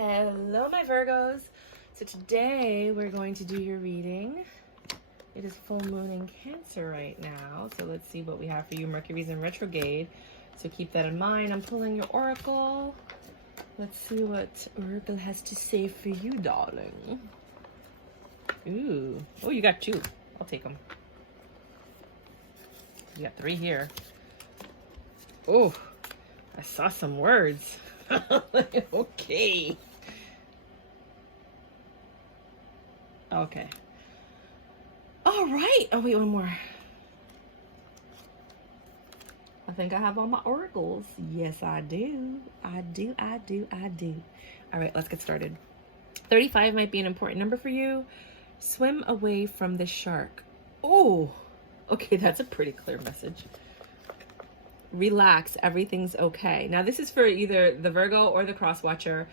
Hello, my Virgos. So today we're going to do your reading. It is full moon in Cancer right now. So let's see what we have for you. Mercury's in retrograde. So keep that in mind. I'm pulling your oracle. Let's see what Oracle has to say for you, darling. Ooh. Oh, you got two. I'll take them. You got three here. Oh, I saw some words. Okay. Okay. All right. Oh, wait, one more. I think I have all my oracles. Yes, I do. I do. All right, let's get started. 35 might be an important number for you. Swim away from the shark. Oh, okay. That's a pretty clear message. Relax, everything's okay. Now this is for either the Virgo or the cross watcher.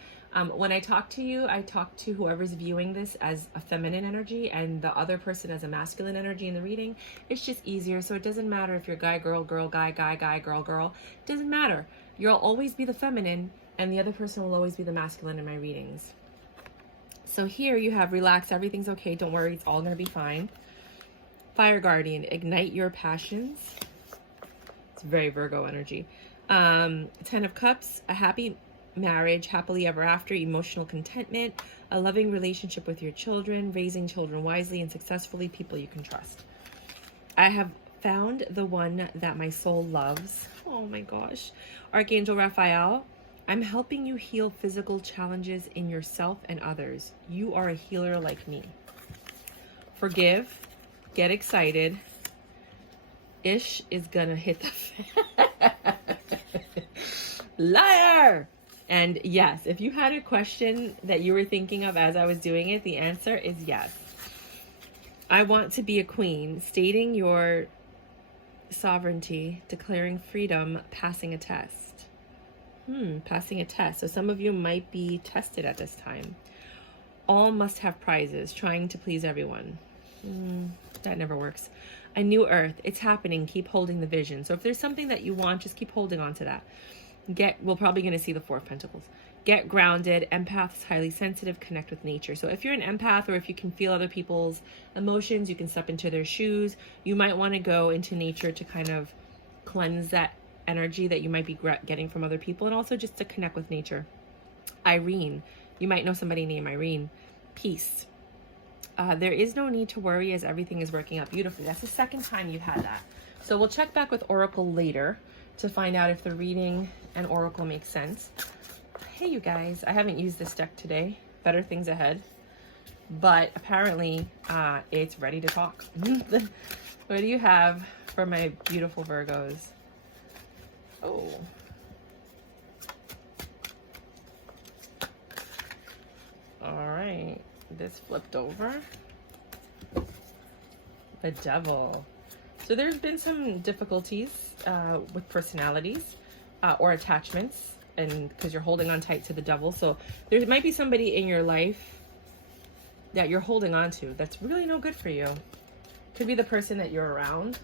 When I talk to you, I talk to whoever's viewing this as a feminine energy and the other person as a masculine energy in the reading. It's just easier. So it doesn't matter if you're guy, girl, girl, guy, guy, guy, girl, girl. It doesn't matter. You'll always be the feminine and the other person will always be the masculine in my readings. So here you have relax, everything's okay. Don't worry, it's all going to be fine. Fire Guardian, ignite your passions. It's very Virgo energy. 10 of Cups, a happy marriage, happily ever after, emotional contentment, a loving relationship with your children, raising children wisely and successfully, people you can trust. I have found the one that my soul loves. Oh my gosh. Archangel Raphael, I'm helping you heal physical challenges in yourself and others. You are a healer like me. Forgive, get excited. Ish is gonna hit the fan. Liar! And yes, if you had a question that you were thinking of as I was doing it, the answer is yes. I want to be a queen, stating your sovereignty, declaring freedom, passing a test. Passing a test. So some of you might be tested at this time. All must have prizes, trying to please everyone. That never works. A new earth, it's happening. Keep holding the vision. So if there's something that you want, just keep holding on to that. We're probably going to see the Four of Pentacles. Get grounded. Empaths, highly sensitive, connect with nature. So if you're an empath or if you can feel other people's emotions, you can step into their shoes. You might want to go into nature to kind of cleanse that energy that you might be getting from other people, and also just to connect with nature. Irene, you might know somebody named Irene. Peace. There is no need to worry as everything is working out beautifully. That's the second time you've had that. So we'll check back with Oracle later to find out if the reading and Oracle makes sense. Hey, you guys, I haven't used this deck today. Better things ahead. But apparently, it's ready to talk. What do you have for my beautiful Virgos? Oh. All right. This flipped over. The Devil. So there's been some difficulties with personalities or attachments, and because you're holding on tight to the Devil. So there might be somebody in your life that you're holding on to that's really no good for you. Could be the person that you're around.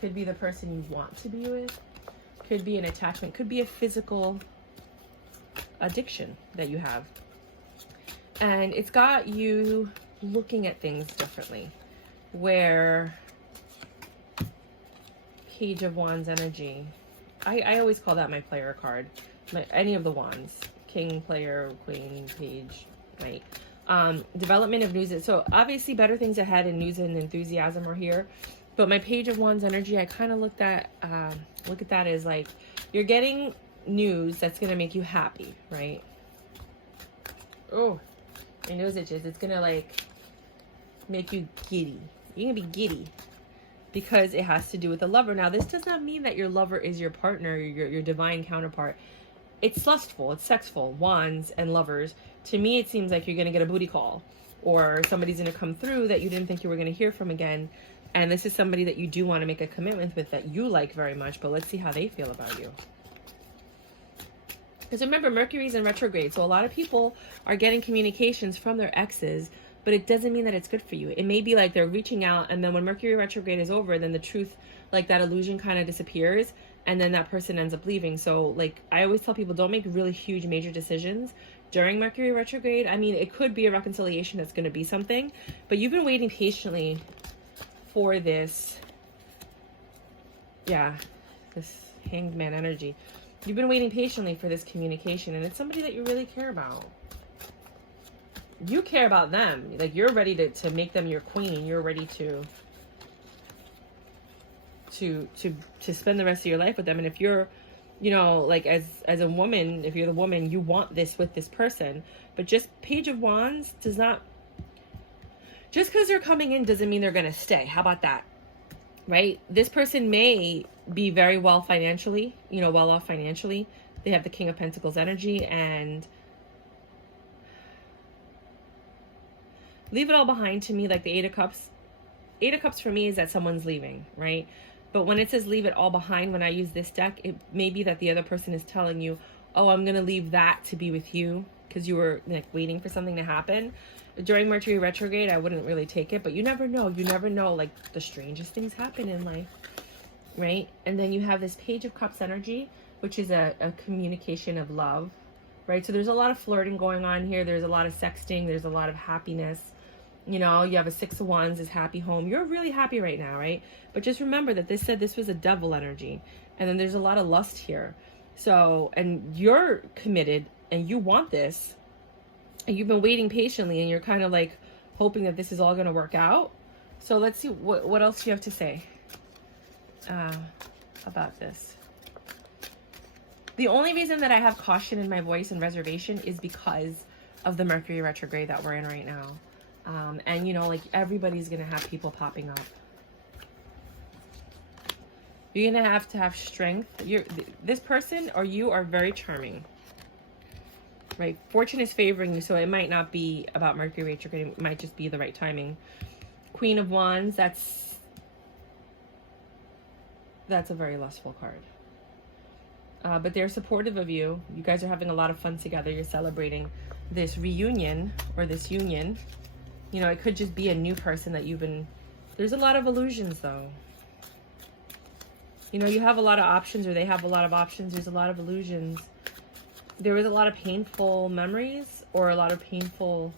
Could be the person you want to be with. Could be an attachment. Could be a physical addiction that you have. And it's got you looking at things differently. Where Page of Wands energy. I always call that my player card. Any of the wands. King, player, queen, page, knight. Development of news. So obviously better things ahead and news and enthusiasm are here. But my Page of Wands energy, I kind of look at that as like you're getting news that's going to make you happy, right? Oh, my nose itches. It's going to like make you giddy. You're going to be giddy because it has to do with the lover. Now, this does not mean that your lover is your partner, your divine counterpart. It's lustful, it's sexful, wands and lovers. To me, it seems like you're going to get a booty call or somebody's going to come through that you didn't think you were going to hear from again. And this is somebody that you do want to make a commitment with that you like very much, but let's see how they feel about you. Because remember, Mercury's in retrograde, so a lot of people are getting communications from their exes, but it doesn't mean that it's good for you. It may be like they're reaching out, and then when Mercury retrograde is over, then the truth, like that illusion kind of disappears, and then that person ends up leaving. So like I always tell people, don't make really huge major decisions during Mercury retrograde. I mean, it could be a reconciliation that's going to be something, but you've been waiting patiently for this. Yeah, this Hanged Man energy. You've been waiting patiently for this communication, and it's somebody that you really care about. You care about them. Like, you're ready to make them your queen. You're ready to spend the rest of your life with them. And if you're, you know, like as a woman, if you're the woman, you want this with this person. But just Page of Wands does not, just because they're coming in doesn't mean they're going to stay. How about that? Right? This person may be very well financially, you know, well off financially. They have the King of Pentacles energy, and leave it all behind to me, like the Eight of Cups. Eight of Cups for me is that someone's leaving, right? But when it says leave it all behind, when I use this deck, it may be that the other person is telling you, oh, I'm going to leave that to be with you because you were like waiting for something to happen. During Mercury retrograde, I wouldn't really take it, but you never know. You never know. Like, the strangest things happen in life, right? And then you have this Page of Cups energy, which is a communication of love, right? So there's a lot of flirting going on here. There's a lot of sexting. There's a lot of happiness. You know, you have a Six of Wands, is happy home. You're really happy right now, right? But just remember that this said this was a devil energy. And then there's a lot of lust here. So, and you're committed and you want this. And you've been waiting patiently and you're kind of like hoping that this is all going to work out. So let's see what else you have to say about this. The only reason that I have caution in my voice and reservation is because of the Mercury retrograde that we're in right now. And, you know, like, everybody's going to have people popping up. You're going to have strength. This person or you are very charming, right? Fortune is favoring you, so it might not be about Mercury retrograde. It might just be the right timing. Queen of Wands, that's a very lustful card. But they're supportive of you. You guys are having a lot of fun together. You're celebrating this reunion or this union. You know, it could just be a new person that you've been... There's a lot of illusions, though. You know, you have a lot of options, or they have a lot of options. There's a lot of illusions. There was a lot of painful memories or a lot of painful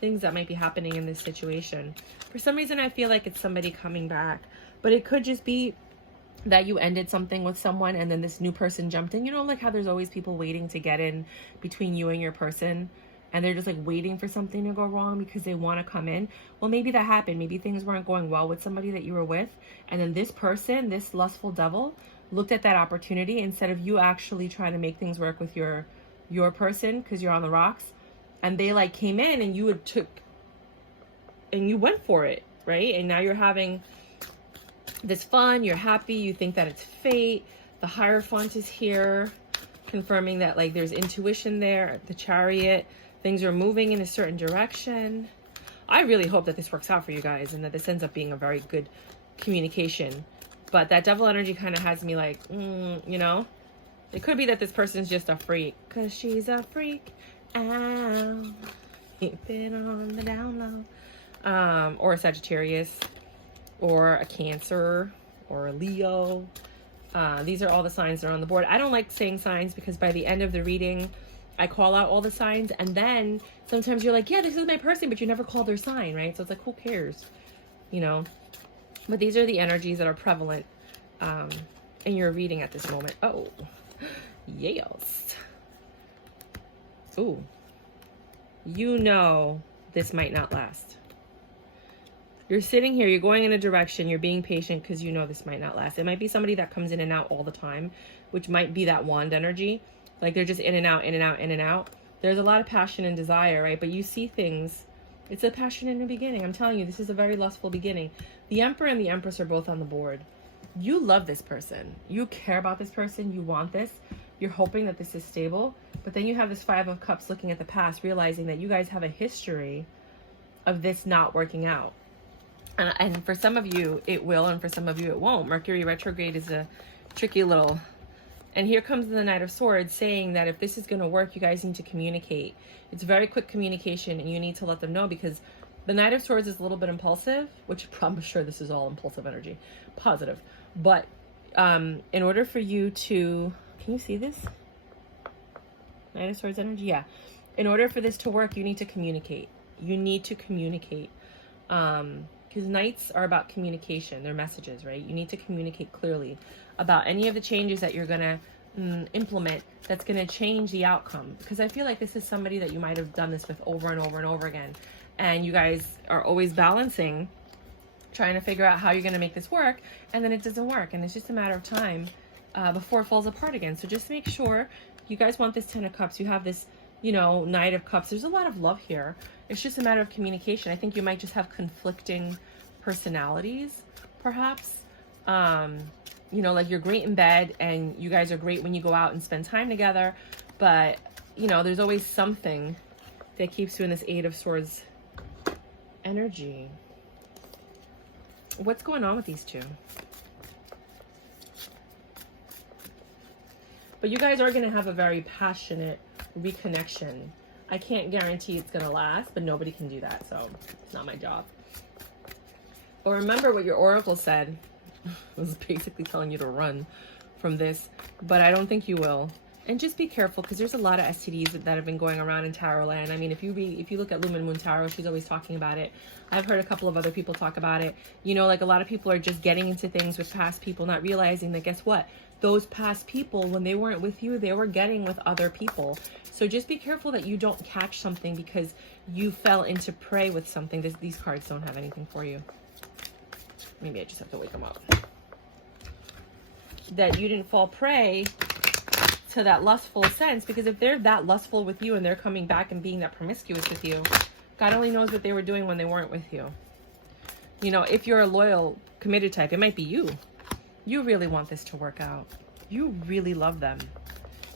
things that might be happening in this situation. For some reason, I feel like it's somebody coming back. But it could just be that you ended something with someone and then this new person jumped in. You know, like how there's always people waiting to get in between you and your person. And they're just like waiting for something to go wrong because they want to come in. Well, maybe that happened. Maybe things weren't going well with somebody that you were with. And then this person, this lustful devil, looked at that opportunity instead of you actually trying to make things work with your person because you're on the rocks. And they like came in and you went for it, right? And now you're having this fun. You're happy. You think that it's fate. The Hierophant is here, confirming that like there's intuition there. The Chariot. Things are moving in a certain direction. I really hope that this works out for you guys and that this ends up being a very good communication. But that devil energy kind of has me like, you know, it could be that this person's just a freak. Because she's a freak. Ow. Keep it on the down low. Or a Sagittarius. Or a Cancer. Or a Leo. These are all the signs that are on the board. I don't like saying signs because by the end of the reading, I call out all the signs, and then sometimes you're like, yeah, this is my person, but you never call their sign, right? So it's like, who cares? You know? But these are the energies that are prevalent in your reading at this moment. Oh, yes. Ooh. You know this might not last. You're sitting here, you're going in a direction, you're being patient because you know this might not last. It might be somebody that comes in and out all the time, which might be that wand energy. Like they're just in and out, in and out, in and out. There's a lot of passion and desire, right? But you see things. It's a passion in the beginning. I'm telling you, this is a very lustful beginning. The Emperor and the Empress are both on the board. You love this person. You care about this person. You want this. You're hoping that this is stable. But then you have this Five of Cups looking at the past, realizing that you guys have a history of this not working out. And for some of you, it will, and for some of you, it won't. Mercury retrograde is a tricky little... And here comes the Knight of Swords saying that if this is going to work, you guys need to communicate. It's very quick communication, and you need to let them know because the Knight of Swords is a little bit impulsive, which I'm sure this is all impulsive energy, positive. But in order for you to, can you see this? Knight of Swords energy? Yeah. In order for this to work, you need to communicate. You need to communicate. Because knights are about communication. They're messages, right? You need to communicate clearly about any of the changes that you're going to implement that's going to change the outcome. Because I feel like this is somebody that you might have done this with over and over and over again. And you guys are always balancing, trying to figure out how you're going to make this work. And then it doesn't work. And it's just a matter of time before it falls apart again. So just make sure you guys want this 10 of Cups. You have this, you know, Knight of Cups. There's a lot of love here. It's just a matter of communication. I think you might just have conflicting personalities, perhaps. You know, like you're great in bed and you guys are great when you go out and spend time together. But, you know, there's always something that keeps you in this 8 of Swords energy. What's going on with these two? But you guys are going to have a very passionate reconnection. I can't guarantee it's going to last, but nobody can do that, so it's not my job. But remember what your oracle said. It was basically telling you to run from this, but I don't think you will. And just be careful, because there's a lot of STDs that have been going around in tarot land. I mean, if you look at Lumen Moon Tarot, she's always talking about it. I've heard a couple of other people talk about it. You know, like a lot of people are just getting into things with past people, not realizing that, guess what? Those past people, when they weren't with you, they were getting with other people. So just be careful that you don't catch something because you fell into prey with something. These cards don't have anything for you. Maybe I just have to wake them up. That you didn't fall prey to that lustful sense, because if they're that lustful with you and they're coming back and being that promiscuous with you, God only knows what they were doing when they weren't with you. You know, if you're a loyal, committed type, it might be you. You really want this to work out. You really love them.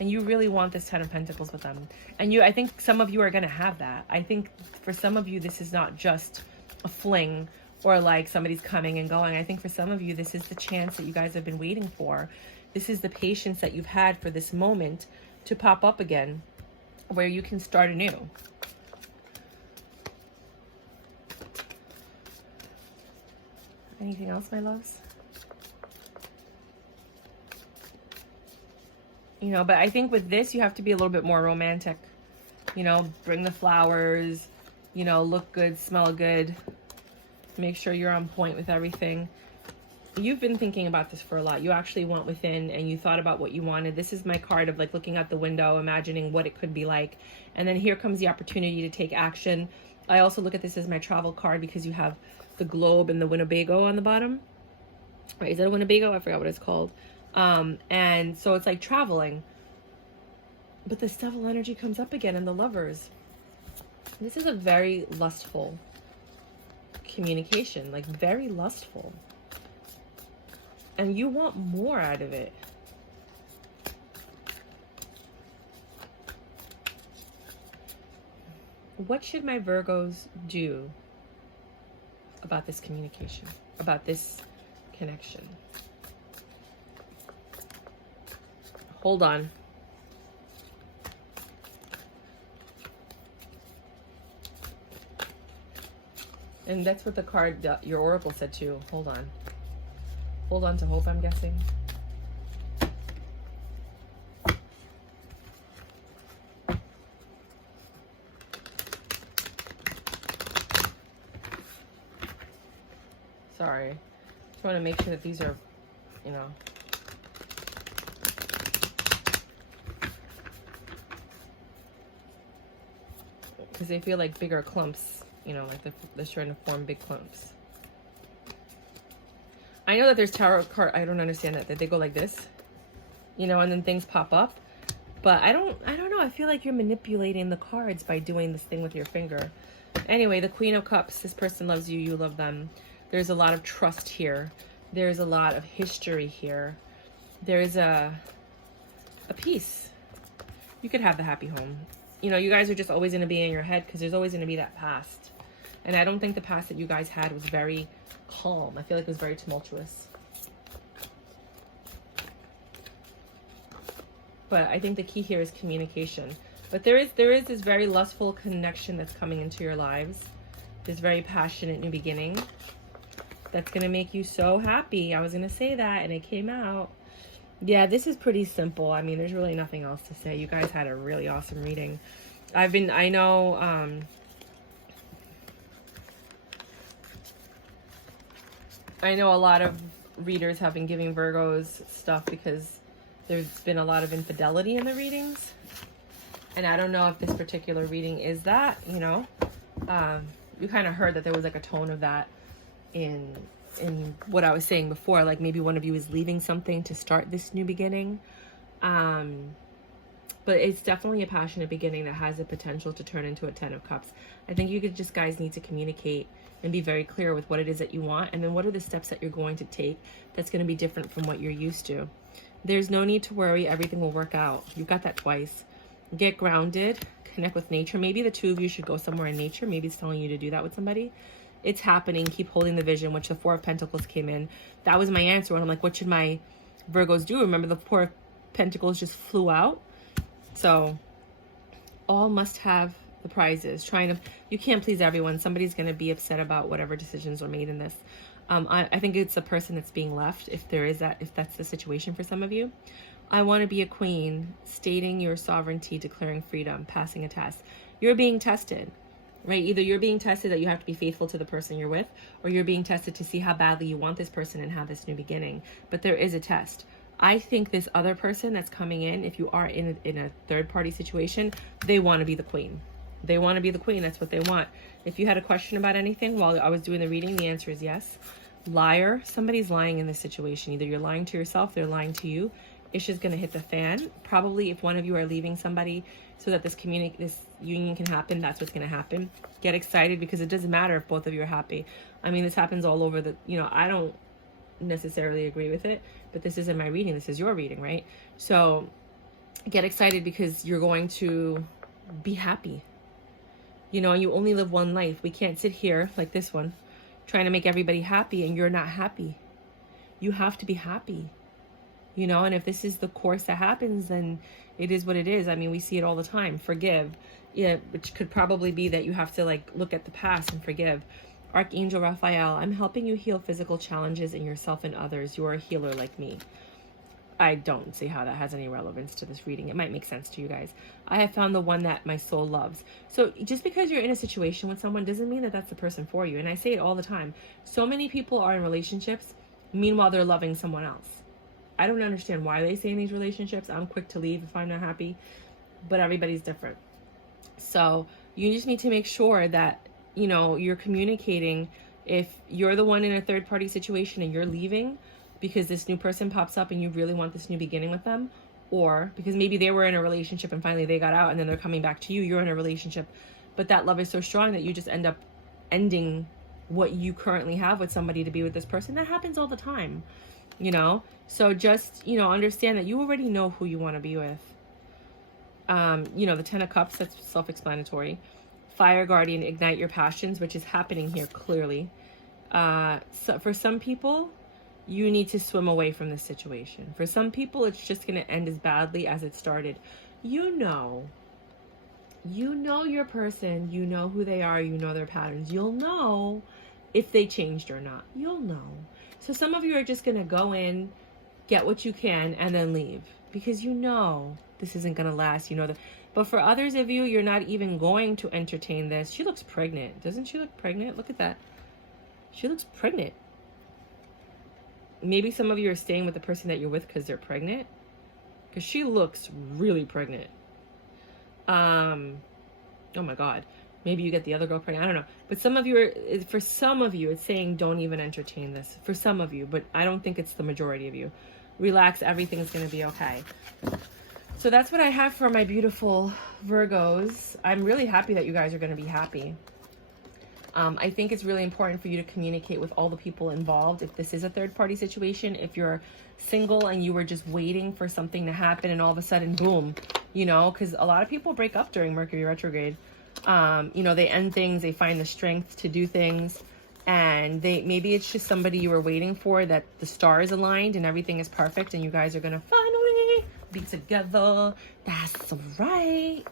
And you really want this 10 of Pentacles with them. And I think some of you are going to have that. I think for some of you, this is not just a fling or like somebody's coming and going. I think for some of you, this is the chance that you guys have been waiting for. This is the patience that you've had for this moment to pop up again, where you can start anew. Anything else, my loves? You know, but I think with this, you have to be a little bit more romantic. You know, bring the flowers, you know, look good, smell good. Make sure you're on point with everything. You've been thinking about this for a lot. You actually went within and you thought about what you wanted. This is my card of like looking out the window, imagining what it could be like. And then here comes the opportunity to take action. I also look at this as my travel card because you have the globe and the Winnebago on the bottom. Right, is that a Winnebago? I forgot what it's called. And so it's like traveling. But this devil energy comes up again in the Lovers. This is a very lustful communication, like very lustful. And you want more out of it. What should my Virgos do about this communication, about this connection? Hold on. And that's what the card, your oracle said too. Hold on. Hold on to hope, I'm guessing. Sorry. Just want to make sure that these are, you know. Because they feel like bigger clumps, you know, like they're trying to form big clumps. I know that there's tarot card. I don't understand that they go like this, you know, and then things pop up. But I don't know. I feel like you're manipulating the cards by doing this thing with your finger. Anyway, the Queen of Cups. This person loves you. You love them. There's a lot of trust here. There's a lot of history here. There's a peace. You could have the happy home. You know, you guys are just always going to be in your head because there's always going to be that past. And I don't think the past that you guys had was very calm. I feel like it was very tumultuous. But I think the key here is communication. But there is this very lustful connection that's coming into your lives. This very passionate new beginning. that's going to make you so happy. I was going to say that, and it came out. Yeah, this is pretty simple. I mean, there's really nothing else to say. You guys had a really awesome reading. I know a lot of readers have been giving Virgos stuff because there's been a lot of infidelity in the readings. And I don't know if this particular reading is that, you know. You kind of heard that there was like a tone of that in what I was saying before. Like maybe one of you is leaving something to start this new beginning. But it's definitely a passionate beginning that has the potential to turn into a 10 of Cups. I think you guys need to communicate and be very clear with what it is that you want, and then what are the steps that you're going to take that's going to be different from what you're used to. There's no need to worry. Everything will work out. You've got that twice. Get grounded. Connect with nature. Maybe the two of you should go somewhere in nature. Maybe it's telling you to do that with somebody. It's happening. Keep holding the vision, which the Four of Pentacles came in. That was my answer when I'm like, what should my Virgos do? Remember, the Four of Pentacles just flew out. So all must have the prizes. You can't please everyone. Somebody's going to be upset about whatever decisions are made in this. I think it's a person that's being left, if that's the situation for some of you. I want to be a queen, stating your sovereignty, declaring freedom, passing a test. You're being tested, right? Either you're being tested that you have to be faithful to the person you're with, or you're being tested to see how badly you want this person and have this new beginning. But there is a test. I think this other person that's coming in, if you are in a third-party situation, they want to be the queen. They want to be the queen. That's what they want. If you had a question about anything while I was doing the reading, the answer is yes. Liar. Somebody's lying in this situation. Either you're lying to yourself, they're lying to you. It's just going to hit the fan. Probably if one of you are leaving somebody so that this union can happen, that's what's going to happen. Get excited, because it doesn't matter if both of you are happy. I mean, this happens all over I don't necessarily agree with it, but this isn't my reading. This is your reading, right? So get excited, because you're going to be happy. You only live one life. We can't sit here like this one trying to make everybody happy and you're not happy. You have to be happy. And if this is the course that happens, then it is what it is. I mean, we see it all the time. Forgive. Yeah, which could probably be that you have to look at the past and forgive. Archangel Raphael, I'm helping you heal physical challenges in yourself and others. You're a healer like me. I don't see how that has any relevance to this reading. It might make sense to you guys. I have found the one that my soul loves. So just because you're in a situation with someone doesn't mean that that's the person for you. And I say it all the time. So many people are in relationships. Meanwhile, they're loving someone else. I don't understand why they stay in these relationships. I'm quick to leave if I'm not happy, but everybody's different. So you just need to make sure that, you're communicating. If you're the one in a third party situation and you're leaving because this new person pops up and you really want this new beginning with them, or because maybe they were in a relationship and finally they got out and then they're coming back to you, you're in a relationship, but that love is so strong that you just end up ending what you currently have with somebody to be with this person. That happens all the time. So just, understand that you already know who you want to be with. The 10 of Cups, that's self-explanatory. Fire Guardian, ignite your passions, which is happening here clearly. So for some people, you need to swim away from this situation. For some people, it's just going to end as badly as it started. You know your person, you know who they are, you know their patterns. You'll know if they changed or not. You'll know. So some of you are just going to go in, get what you can, and then leave. Because this isn't going to last. But for others of you, you're not even going to entertain this. She looks pregnant. Doesn't she look pregnant? Look at that. She looks pregnant. Maybe some of you are staying with the person that you're with because they're pregnant. Because she looks really pregnant. Oh my God. Maybe you get the other girl pregnant. I don't know. But for some of you, it's saying don't even entertain this. For some of you, but I don't think it's the majority of you. Relax. Everything's going to be okay. So that's what I have for my beautiful Virgos. I'm really happy that you guys are going to be happy. I think it's really important for you to communicate with all the people involved. If this is a third-party situation, if you're single and you were just waiting for something to happen and all of a sudden, boom, because a lot of people break up during Mercury retrograde. They end things, they find the strength to do things, and maybe it's just somebody you were waiting for, that the stars aligned and everything is perfect and you guys are going to finally be together. That's right.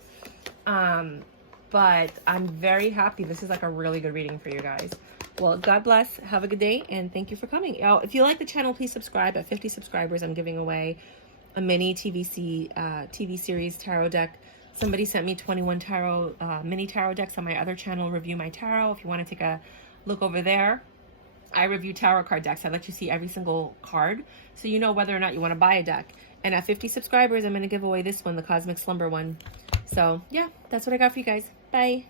But I'm very happy. This is a really good reading for you guys. Well, God bless. Have a good day, and thank you for coming. If you like the channel, please subscribe. At 50 subscribers, I'm giving away a mini TV series tarot deck. Somebody sent me 21 tarot mini tarot decks on my other channel, Review My Tarot. If you want to take a look over there, I review tarot card decks. I let you see every single card, so you know whether or not you want to buy a deck. And at 50 subscribers, I'm going to give away this one, the Cosmic Slumber one. So, yeah, that's what I got for you guys. Bye.